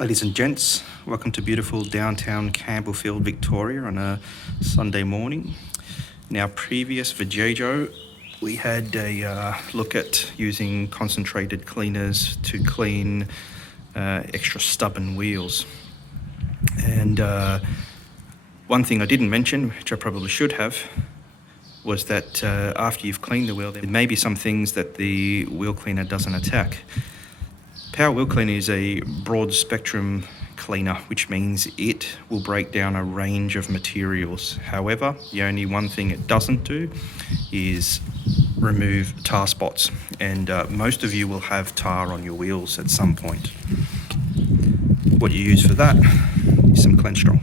Ladies and gents, welcome to beautiful downtown Campbellfield, Victoria on a Sunday morning. In our previous video, we had a look at using concentrated cleaners to clean extra stubborn wheels. And one thing I didn't mention, which I probably should have, was that after you've cleaned the wheel, there may be some things that the wheel cleaner doesn't attack. Power wheel cleaner is a broad spectrum cleaner, which means it will break down a range of materials. However, the only one thing it doesn't do is remove tar spots, and most of you will have tar on your wheels at some point. What you use for that is some Cleanse Strong.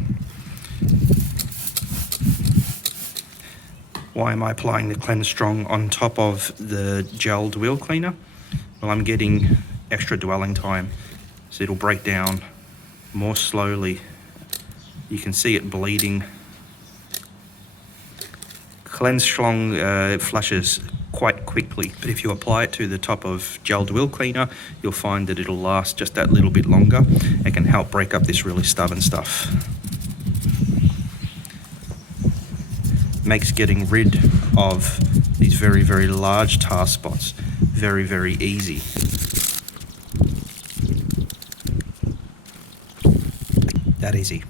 Why am I applying the Cleanse Strong on top of the gelled wheel cleaner? Well, I'm getting extra dwelling time, so it'll break down more slowly. You can see it bleeding. Cleanse Strong flushes quite quickly, but if you apply it to the top of gelled wheel cleaner, you'll find that it'll last just that little bit longer. It can help break up this really stubborn stuff. Makes getting rid of these very, very large tar spots very, very easy. That easy.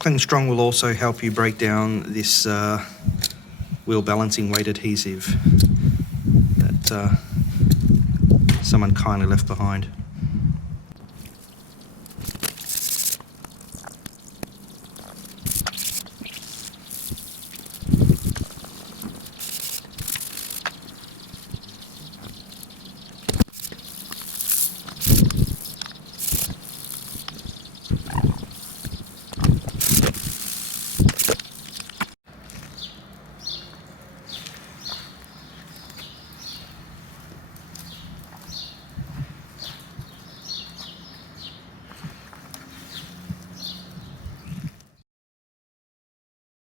Cleanse Strong will also help you break down this wheel balancing weight adhesive that someone kindly left behind.